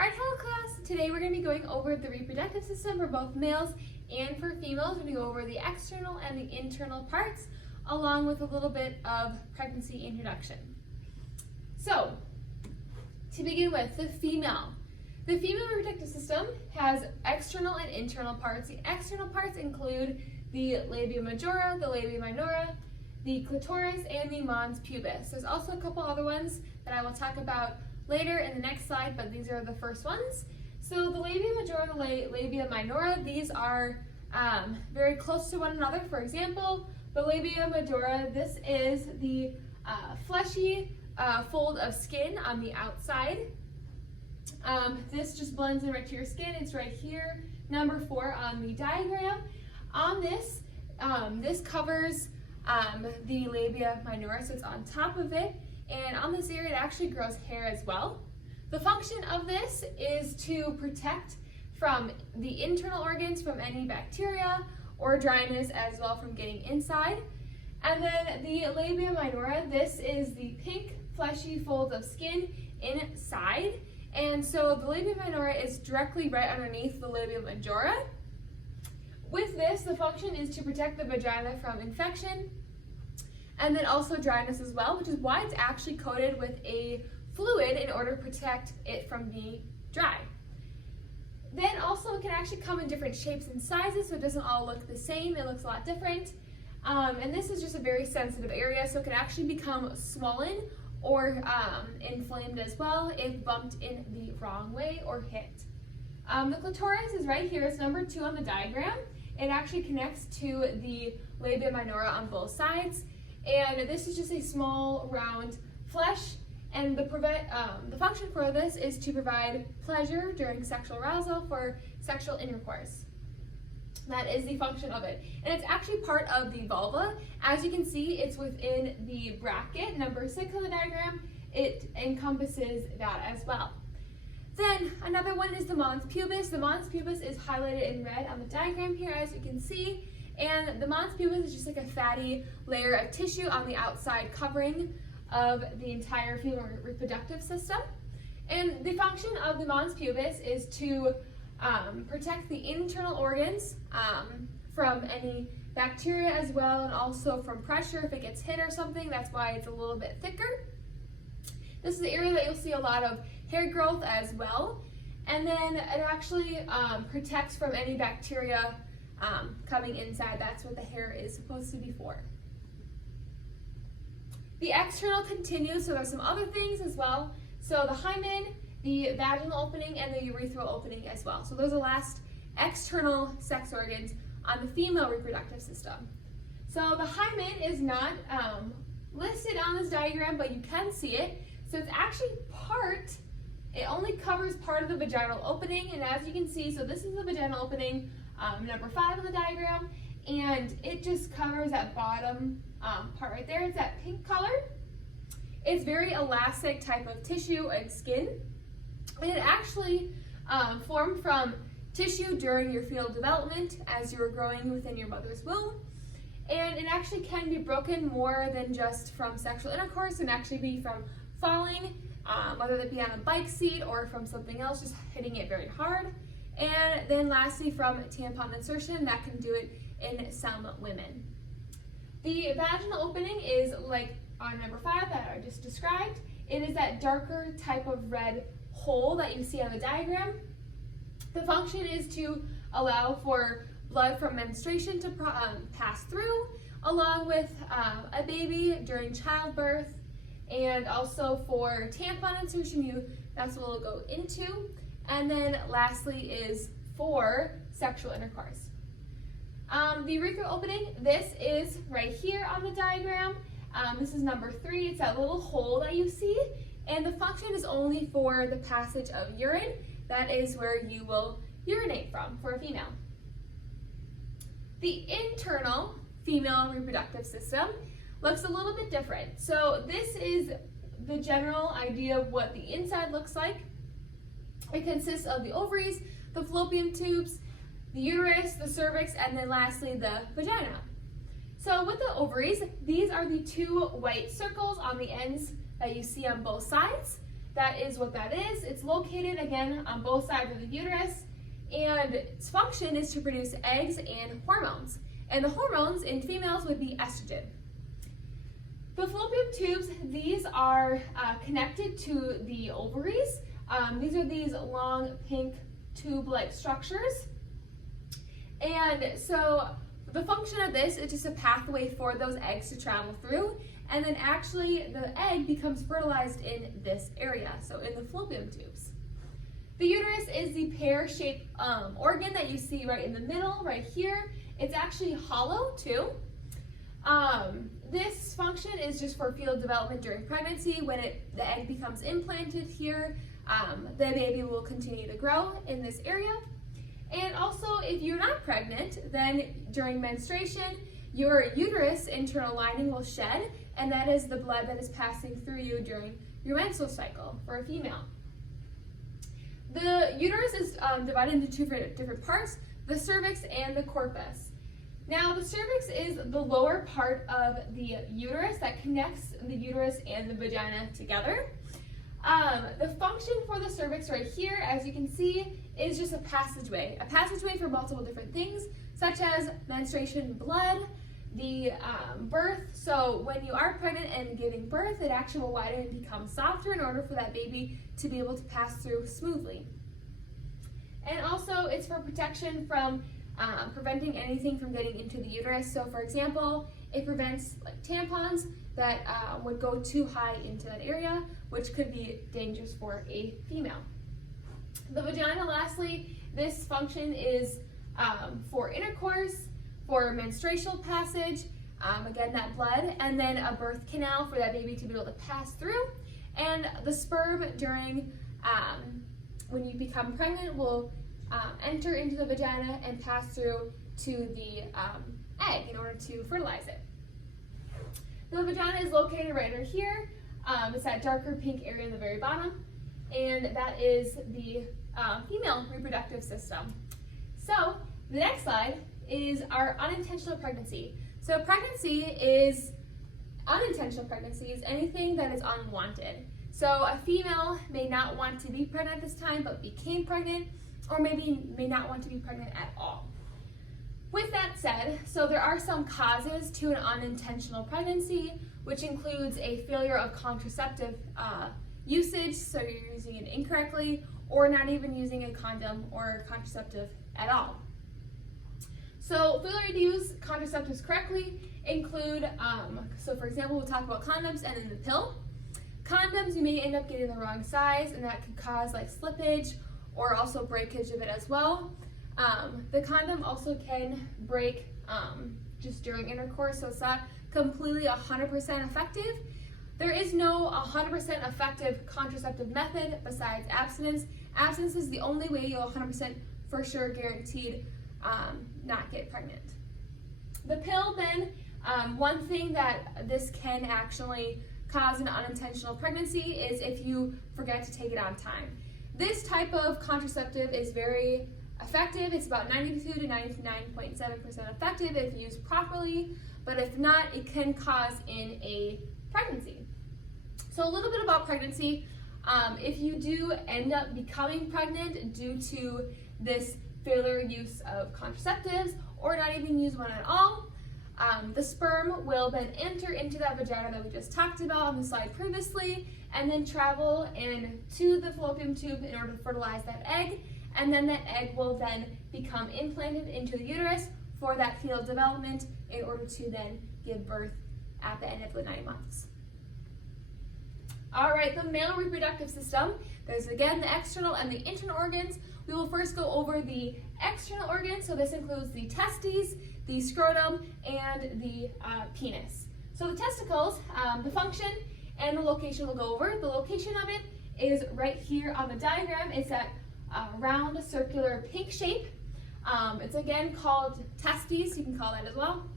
Alright, hello class. Today we're going to be going over the reproductive system for both males and for females. We're going to go over the external and the internal parts, along with a little bit of pregnancy introduction. So, to begin with, the female. The female reproductive system has external and internal parts. The external parts include the labia majora, the labia minora, the clitoris, and the mons pubis. There's also a couple other ones that I will talk about later in the next slide, but these are the first ones. So the labia majora and the labia minora, these are very close to one another. For example, the labia majora, this is the fleshy fold of skin on the outside. This just blends in right to your skin. It's right here, number 4 on the diagram. On this, this covers the labia minora, so it's on top of it. And on this area, it actually grows hair as well. The function of this is to protect from the internal organs from any bacteria or dryness, as well from getting inside. And then the labia minora, this is the pink fleshy fold of skin inside. And so the labia minora is directly right underneath the labia majora. With this, the function is to protect the vagina from infection, and then also dryness as well, which is why it's actually coated with a fluid in order to protect it from being dry. Then also it can actually come in different shapes and sizes, so it doesn't all look the same. It looks a lot different. And this is just a very sensitive area, so it can actually become swollen or inflamed as well if bumped in the wrong way or hit. The clitoris is right here. It's number 2 on the diagram. It actually connects to the labia minora on both sides. And this is just a small round flesh, and the function for this is to provide pleasure during sexual arousal for sexual intercourse. That is the function of it. And it's actually part of the vulva. As you can see, it's within the bracket, number 6 on the diagram. It encompasses that as well. Then another one is the mons pubis. The mons pubis is highlighted in red on the diagram here, as you can see. And the mons pubis is just like a fatty layer of tissue on the outside covering of the entire female reproductive system. And the function of the mons pubis is to protect the internal organs from any bacteria as well, and also from pressure if it gets hit or something. That's why it's a little bit thicker. This is the area that you'll see a lot of hair growth as well. And then it actually protects from any bacteria coming inside. That's what the hair is supposed to be for. The external continues, so there's some other things as well. So the hymen, the vaginal opening, and the urethral opening as well. So those are the last external sex organs on the female reproductive system. So the hymen is not listed on this diagram, but you can see it. So it's actually it only covers part of the vaginal opening, and as you can see, so this is the vaginal opening, number 5 on the diagram, and it just covers that bottom part right there. It's that pink color. It's very elastic type of tissue and skin, and it actually formed from tissue during your fetal development as you were growing within your mother's womb, and it actually can be broken more than just from sexual intercourse. It can actually be from falling, whether that be on a bike seat or from something else, just hitting it very hard. And then lastly, from tampon insertion, that can do it in some women. The vaginal opening is like on number 5 that I just described. It is that darker type of red hole that you see on the diagram. The function is to allow for blood from menstruation to pass through, along with a baby during childbirth, and also for tampon insertion, that's what we'll go into. And then lastly is for sexual intercourse. The urethral opening, this is right here on the diagram. This is number 3. It's that little hole that you see, and the function is only for the passage of urine. That is where you will urinate from for a female. The internal female reproductive system looks a little bit different. So this is the general idea of what the inside looks like. It consists of the ovaries, the fallopian tubes, the uterus, the cervix, and then lastly the vagina. So with the ovaries, these are the 2 white circles on the ends that you see on both sides. that is what that is. It's located, again, on both sides of the uterus, and its function is to produce eggs and hormones. And the hormones in females would be estrogen. The fallopian tubes, these are connected to the ovaries. These are these long pink tube-like structures. And so the function of this is just a pathway for those eggs to travel through, and then actually the egg becomes fertilized in this area, so in the fallopian tubes. The uterus is the pear-shaped organ that you see right in the middle, right here. It's actually hollow too. This function is just for fetal development during pregnancy. When the egg becomes implanted here, the baby will continue to grow in this area. And also, if you're not pregnant, then during menstruation, your uterus internal lining will shed, and that is the blood that is passing through you during your menstrual cycle for a female. The uterus is divided into two different parts, the cervix and the corpus. Now, the cervix is the lower part of the uterus that connects the uterus and the vagina together. The function for the cervix right here, as you can see, is just a passageway for multiple different things, such as menstruation blood, the birth. So when you are pregnant and giving birth, it actually will widen and become softer in order for that baby to be able to pass through smoothly. And also, it's for protection from preventing anything from getting into the uterus. So for example, it prevents like tampons that would go too high into that area, which could be dangerous for a female. The vagina, lastly, this function is for intercourse, for menstrual passage, again that blood, and then a birth canal for that baby to be able to pass through. And the sperm during when you become pregnant will enter into the vagina and pass through to the egg in order to fertilize it. The vagina is located right over here. It's that darker pink area in the very bottom, and that is the female reproductive system. So the next slide is our unintentional pregnancy. So unintentional pregnancy is anything that is unwanted. So a female may not want to be pregnant at this time but became pregnant, or maybe may not want to be pregnant at all. With that said, so there are some causes to an unintentional pregnancy, which includes a failure of contraceptive usage, so you're using it incorrectly, or not even using a condom or a contraceptive at all. So failure to use contraceptives correctly include, so for example, we'll talk about condoms and then the pill. Condoms, you may end up getting the wrong size, and that could cause like slippage or also breakage of it as well. The condom also can break just during intercourse, so it's not completely 100% effective. There is no 100% effective contraceptive method besides abstinence. Abstinence is the only way you'll 100% for sure guaranteed not get pregnant. The pill then, one thing that this can actually cause an unintentional pregnancy is if you forget to take it on time. This type of contraceptive is very effective. It's about 92 to 99.7% effective if used properly, but if not, it can cause in a pregnancy. So a little bit about pregnancy. If you do end up becoming pregnant due to this failure use of contraceptives or not even use one at all, the sperm will then enter into that vagina that we just talked about on the slide previously, and then travel into the fallopian tube in order to fertilize that egg, and then that egg will then become implanted into the uterus for that fetal development in order to then give birth at the end of the 9 months. All right, the male reproductive system. There's again the external and the internal organs. We will first go over the external organs, so this includes the testes, the scrotum, and the penis. So the testicles, the function and the location we'll go over. The location of it is right here on the diagram. It's that round circular pink shape. It's again called testes, you can call that as well.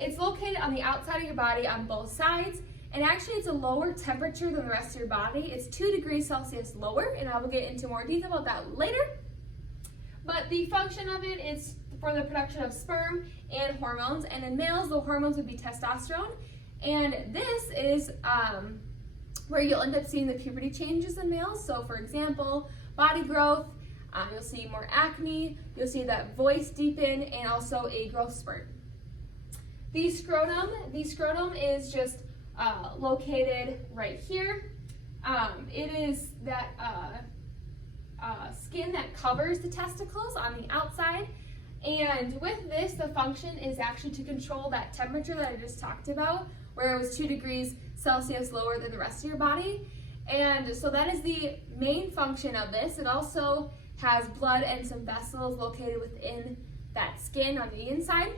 It's located on the outside of your body on both sides, and actually it's a lower temperature than the rest of your body. It's 2 degrees Celsius lower, and I will get into more detail about that later. But the function of it is for the production of sperm and hormones, and in males the hormones would be testosterone, and this is where you'll end up seeing the puberty changes in males. So for example, body growth, you'll see more acne, you'll see that voice deepen, and also a growth spurt. The scrotum is just located right here. It is that skin that covers the testicles on the outside. And with this, the function is actually to control that temperature that I just talked about, where it was 2 degrees Celsius lower than the rest of your body. And so that is the main function of this. It also has blood and some vessels located within that skin on the inside.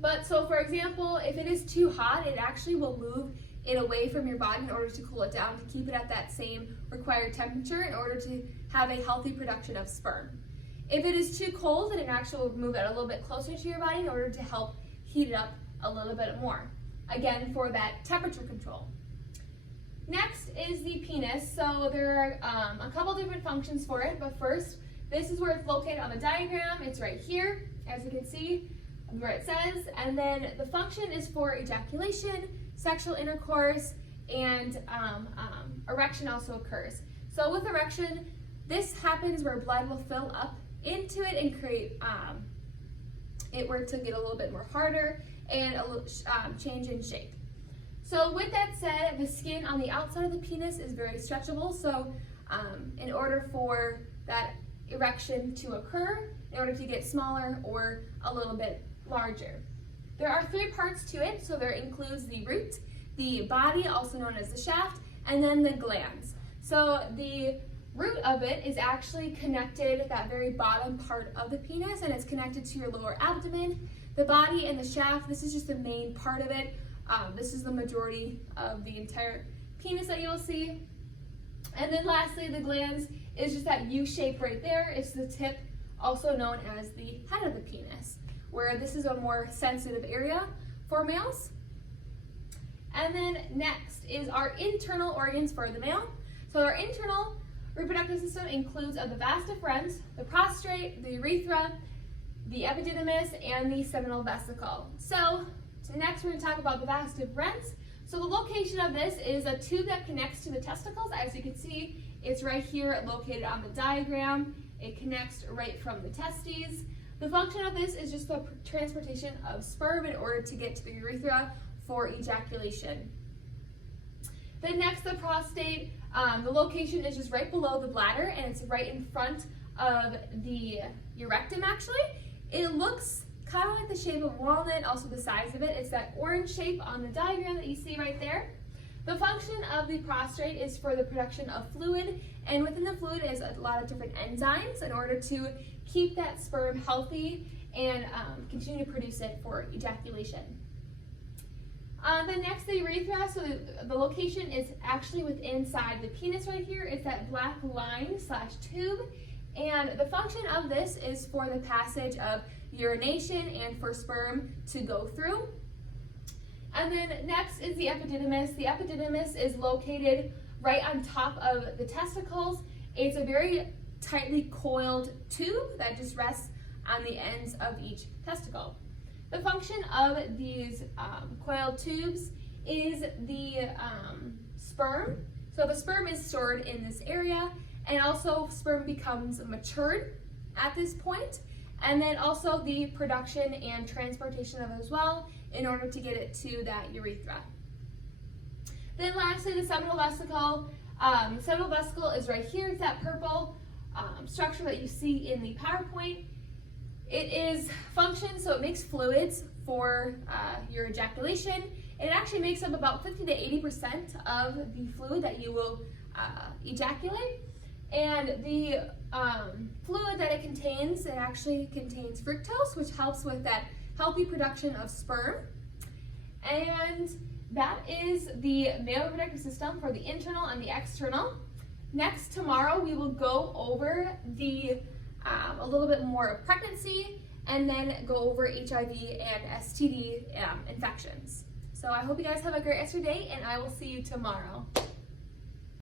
But so for example, if it is too hot, it actually will move it away from your body in order to cool it down, to keep it at that same required temperature in order to have a healthy production of sperm. If it is too cold, then it actually will move it a little bit closer to your body in order to help heat it up a little bit more. Again, for that temperature control. Next is the penis. So there are a couple different functions for it, but first, this is where it's located on the diagram. It's right here, as you can see, where it says, and then the function is for ejaculation, sexual intercourse, and erection also occurs. So with erection, this happens where blood will fill up into it and create it where to get a little bit more harder and a little change in shape. So with that said, the skin on the outside of the penis is very stretchable. So in order for that erection to occur, in order to get smaller or a little bit larger. There are 3 parts to it. So there includes the root, the body, also known as the shaft, and then the glands. So the root of it is actually connected, that very bottom part of the penis, and it's connected to your lower abdomen. The body and the shaft, this is just the main part of it. This is the majority of the entire penis that you'll see. And then lastly, the glands is just that U shape right there. It's the tip, also known as the head of the penis, where this is a more sensitive area for males. And then next is our internal organs for the male. So our internal reproductive system includes of the vas deferens, the prostrate, the urethra, the epididymis, and the seminal vesicle. So next we're going to talk about the vas deferens. So the location of this is a tube that connects to the testicles. As you can see, it's right here located on the diagram. It connects right from the testes. The function of this is just the transportation of sperm in order to get to the urethra for ejaculation. Then next, the prostate. The location is just right below the bladder, and it's right in front of the rectum actually. It looks kind of like the shape of walnut, also the size of it. It's that orange shape on the diagram that you see right there. The function of the prostate is for the production of fluid, and within the fluid is a lot of different enzymes in order to keep that sperm healthy and continue to produce it for ejaculation. Then next, the urethra. So the location is actually within inside the penis right here. It's that black line / tube. And the function of this is for the passage of urination and for sperm to go through. And then next is the epididymis. The epididymis is located right on top of the testicles. It's a very tightly coiled tube that just rests on the ends of each testicle. The function of these coiled tubes is the sperm. So the sperm is stored in this area, and also sperm becomes matured at this point, and then also the production and transportation of it as well in order to get it to that urethra. Then lastly, the seminal vesicle. The seminal vesicle is right here. It's that purple structure that you see in the PowerPoint. It is function, so it makes fluids for your ejaculation. It actually makes up about 50 to 80% of the fluid that you will ejaculate. And the fluid that it actually contains fructose, which helps with that healthy production of sperm. And that is the male reproductive system for the internal and the external. Next, tomorrow, we will go over a little bit more of pregnancy, and then go over HIV and STD infections. So I hope you guys have a great rest of your day, and I will see you tomorrow.